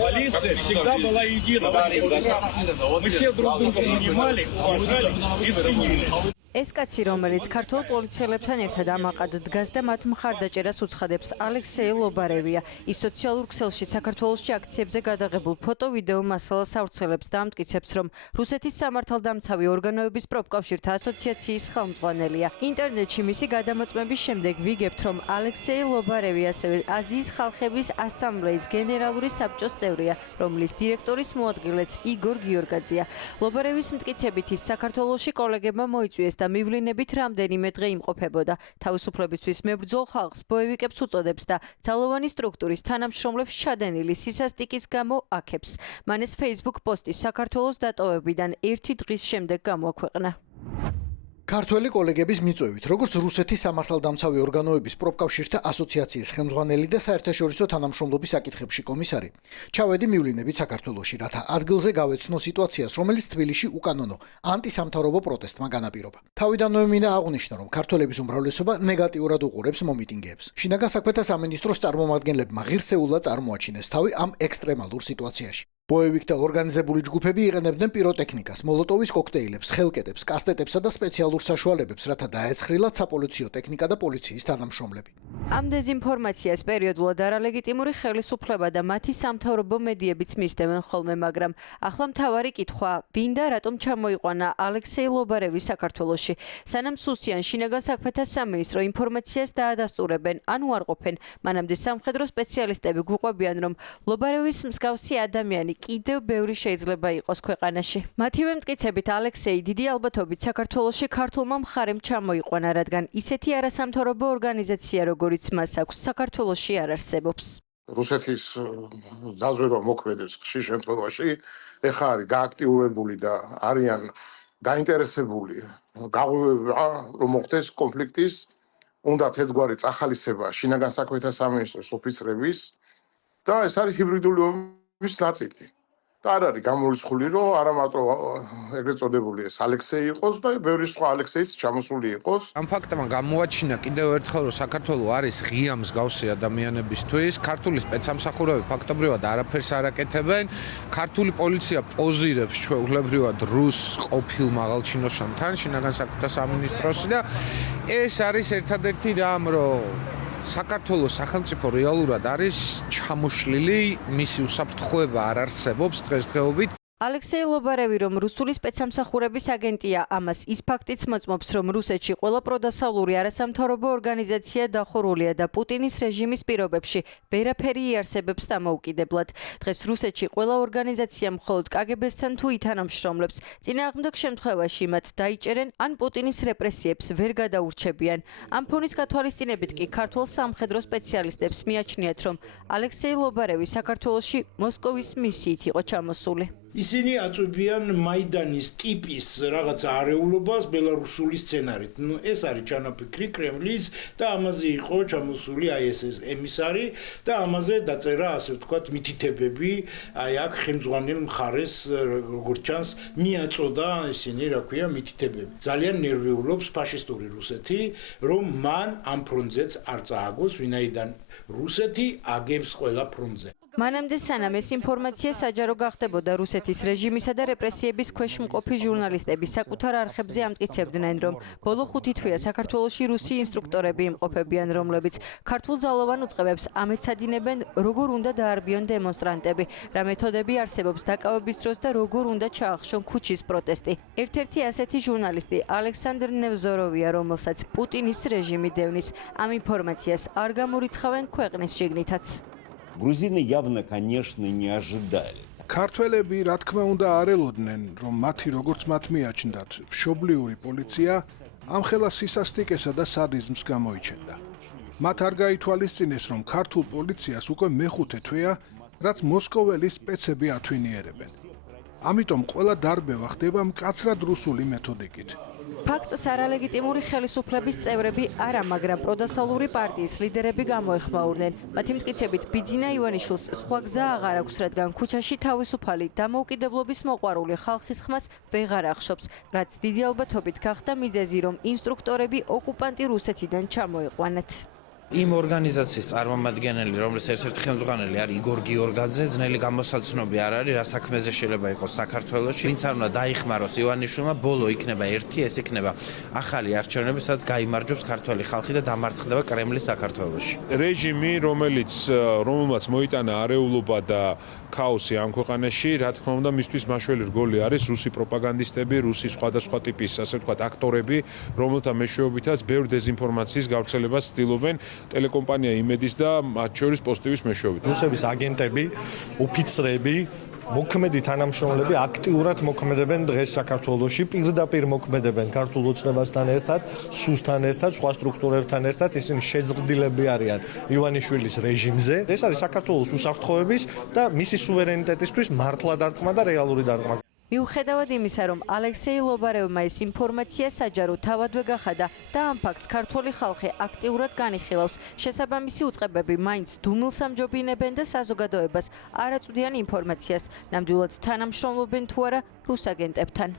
Полиция всегда была единая. Мы все друг друга понимали, уважали и ценили. ეს კაცი, რომელიც ქართულ პოლიციელებთან ერთად ამაყად დგას და მათ მხარდაჭერას უცხადებს, ალექსეი ლობარევია. ის სოციალურ ქსელში საქართველოში აქციებზე გადაღებულ ფოტო-ვიდეო მასალას ავრცელებს და ამტკიცებს, რომ რუსეთის სამართალდამცავი ორგანოების პროფკავშირთა ასოციაციის ხელმძღვანელია. ინტერნეტში მისი გადამოწმების შემდეგ ვიგებთ, რომ ალექსეი ლობარევი ასევე აზიის ხალხების ასამბლეის გენერალური საბჭოს წევრია, რომლის დირექტორის მოადგილეც იგორ გიორგაძეა. ლობარევის მტკიცებით ის საქართველოში კოლეგებმა მოიწვიეს და მივლინებით რამდენიმე დღე იმყოფებოდა. თავისუფლებისთვის მებრძოლ ხალხს ბოევიკებს უწოდებს და ძალოვანი სტრუქტურის თანამშრომლებს ჩადენილი სისასტიკის გამო აქებს. მან ეს Facebook პოსტი საქართველოს დატოვებიდან 1 დღის შემდეგ გამოაქვეყნა. ქართველი კოლეგების მიწვევით, როგორც რუსეთის სამართალდამცავი ორგანოების პროფკავშირთა ასოციაციის ხელმძღვანელი და საერთაშორისო თანამშრომლობის საკითხებში კომისარი, ჩავედი მივლინებით საქართველოში, რათა ადგილზე გავეცნო სიტუაციას, რომელიც თბილისში უკანონო ანტისამთავრობო პროტესტმა განაპირობა. თავიდანვე მინდა აღვნიშნო, რომ ქართველების უმრავლესობა ნეგატიურად უყურებს მომიტინგეებს. შინაგან საქმეთა სამინისტროს წარმომადგენლებმა ღირსეულად წარმოაჩინეს თავი ამ ექსტრემალურ სიტუაციაში. ბოევიკთა ორგანიზებული ჯგუფები იყენებდნენ პიროტექნიკას, მოლოტოვის კოქტეილებს, ხელკეტებს, კასტეტებსა და სპეციალურ საშუალებებს, რათა დაეცხრილათ საპოლიციო ტექნიკა და პოლიციის თანამშრომლები. ამ დეზინფორმაციას პერიოდულად არალეგიტიმური ხელისუფლება და მათი სამთავრობო მედიებიც მისდევენ ხოლმე, მაგრამ ახლა მთავარი კითხვა, ვინ და რატომ ჩამოიყვანა ალექსეი ლობარევი საქართველოში? სანამ სუსიან შინაგან საქმეთა სამინისტრო ინფორმაციას დაადასტურებენ ან უარყოფენ, მანამდე სამხედრო სპეციალისტები გვიყვებიან, რომ ლობარევის მსგავსი ადამიანი კიდევ ბევრი შეიძლება იყოს ქვეყანაში. მათივე მტკიცებით ალექსეი დიდი ალბათობით საქართველოში ქართულმა მხარემ ჩამოიყვანა, რადგან ისეთი არასამთავრობო ორგანიზაცია, როგორც მას აქვს, საქართველოში არ არსებობს. რუსეთის დაზვერვა მოქმედებს ხშირ შემთხვევაში, ეხლა არის გააქტიურებული და არიან დაინტერესებული გაღვივება, რომ მოხდეს კონფლიქტის, უნდათ ერთგვარი წახალისება შინაგან საქმეთა სამინისტროს ოფიცრების და ეს არის ჰიბრიდული ომის ნაწილი. და არ არის გამორიცხული, რომ არა მარტო ეგრეთ წოდებული ეს ალექსეი იყოს და ბევრი სხვა ალექსეიც ჩამოსული იყოს. ამ ფაქტმა გამოაჩინა კიდევ ერთხელ, რომ საქართველო არის ღია მსგავსი ადამიანებისთვის. ქართული სპეცსამსახურები ფაქტობრივად არაფერს არ აკეთებენ. ქართული პოლიცია პოზირებს ჩვეულებრივად რუს ყოფილ მაღალჩინოსანთან შინაგან საქმეთა სამინისტროსი და ეს არის ერთადერთი რამ, რომ საქართველოს სახელმწიფო რეალურად არის ჩამოშლილი, მისი უსაფრთხოება არ არსებობს დღესდღეობით. ალექსეი ლობარევი, რომ რუსული სპეცსამსახურების აგენტია, ამას ის ფაქტიც მოწმობს, რომ რუსეთში ყველა პროდასავლური არასამთავრობო ორგანიზაცია დახურულია და პუტინის რეჟიმის პირობებში ვერაფერი იარსებებს დამოუკიდებლად. დღეს რუსეთში ყველა ორგანიზაცია მხოლოდ კგბ-სთან თუ ითანამშრომლებს. წინააღმდეგ შემთხვევაში მათ დაიჭერენ ან პუტინის რეპრესიებს ვერ გადაურჩებიან. ამ ფონის გათვალისწინებით კი ქართულ სამხედრო სპეციალისტებს მიაჩნიათ, რომ ალექსეი ლობარევი საქართველოში მოსკოვის მისიით იყო ჩამოსული. ისინი აწვევიან მაიდანის ტიპის რაღაც არეულობას ბელარუსული სცენარით. ეს არის ჩანაფიქრი კრემლის და ამაზე იყო ჩამოსული ეს ემისარი და ამაზე დაწერა, ასე ვთქვათ, მითითებები, აქ ხელმძღვანელ მხარეს, როგორც ჩანს, მიაწოდა ისინი, რა ქვია, მითითებები. ძალიან ნერვიულობს ფაშისტური რუსეთი, რომ მან ამ ფრონტზეც არ წააგოს, ვინაიდან რუსეთი აგებს ყველა ფრონტზე. მანამდე სანამ ეს ინფორმაცია საჯარო გახდებოდა, რუსეთის რეჟიმისა და რეპრესიების ქვეშ მყოფი ჟურნალისტები საკუთარ არხებზე ამტკიცებდნენ, რომ ბოლო 5 თვეა საქართველოში რუსი ინსტრუქტორები იმყოფებიან, რომლებიც ქართულ ძალოვან უწყებებს ამეცადინებენ, როგორ უნდა დაარბიონ დემონსტრანტები, რა მეთოდები არსებობს დაკავების დროს და როგორ უნდა ჩაახშონ ქუჩის პროტესტი. ერთ-ერთი ასეთი ჟურნალისტი ალექსანდრ ნევზოროვია, რომელსაც პუტინის რეჟიმი დევნის. ამ ინფორმაციას არ გამორიცხავენ ქვეყნის შიგნითაც. Грузины явно, конечно, не ожидали. ქართველები, რა თქმა უნდა, არ ელოდნენ, რომ მათი როგორც მათ მიაჩნდათ, მშობლიური პოლიცია ამხელა სისასტიკესა და სადიზმს გამოიჩენდა. მათ არ გაითვალისწინეს, რომ ქართულ პოლიციას უკვე მეხუთე თვეა, რაც მოსკოველი სპეცები ათვინიერებენ. ამიტომ ყველა დარბევა ხდება მკაცრად რუსული მეთოდიკით. ფაქტს არალეგიტიმური ხელისუფლების წევრები არა, მაგრამ პროდასავლური პარტიის ლიდერები გამოეხმაურნენ. მათი მტკიცებით, ბიძინა ივანიშვილს სხვა გზა აღარ აქვს, რადგან ქუჩაში თავისუფალი დამოუკიდებლობის მოყვარული ხალხის ხმას ვეღარ ახშობს, რაც დიდი ალბათობით გახდა მიზეზი, რომ ინსტრუქტორები ოკუპანტი რუსეთიდან ჩამოიყვანათ. იმ ორგანიზაციის წარმომადგენელი, რომლის ერთ-ერთი ხელმძღვანელი არის იგორ გიორგაძე, ძნელი გამოსაცნობი არ არის, რა საქმეზე შეიძლება იყოს საქართველოში. ვინც არ უნდა დაიხმაროს ივანიშვილმა, ბოლო იქნება ერთი, ეს იქნება ახალი არჩევნები, სადაც გაიმარჯვებს ქართველი ხალხი და დამარცხდება კრემლი საქართველოში. რეჟიმი, რომელმაც მოიტანა არეულობა და ქაოსი ამ ქვეყანაში, რა თქმა უნდა, მისთვის მაშველი რგოლი არის რუსი პროპაგანდისტები, რუსი სხვადასხვა ტიპის, ასე ვთქვათ, აქტორები, რომელთა მეშვეობითაც ბევრ დეზინფორმაციის გავრცელებას ცდილობენ ტელეკომპანია იმედის და მათ შორის პოსტივის მეშვეობით. რუსების აგენტები, ოფიცრები, მოქმედი თანამშრომლები აქტიურად მოქმედებენ დღეს საქართველოში, პირდაპირ მოქმედებენ ქართულ ოცნებასთან ერთად, სუსთან ერთად, სხვა სტრუქტურებთან ერთად, ისინი შეზღრდილები არიან ივანიშვილის რეჟიმზე. ეს არის საქართველოს უსაფრთხოების და მისი სუვერენიტეტისთვის მართლა დარტყმა და რეალური დარტყმა. მიუხედავად იმისა, რომ ალექსეი ლობარევმა ეს ინფორმაცია საჯარო თავადვე გახადა და ამ ფაქტს ქართველი ხალხი აქტიურად განიხილავს, შესაბამისი უწყებები მაინც დუმილს ამჯობინებენ და საზოგადოებას არ აწვდიან ინფორმაციას, ნამდვილად თანამშრომლობენ თუ არა რუს აგენტებთან.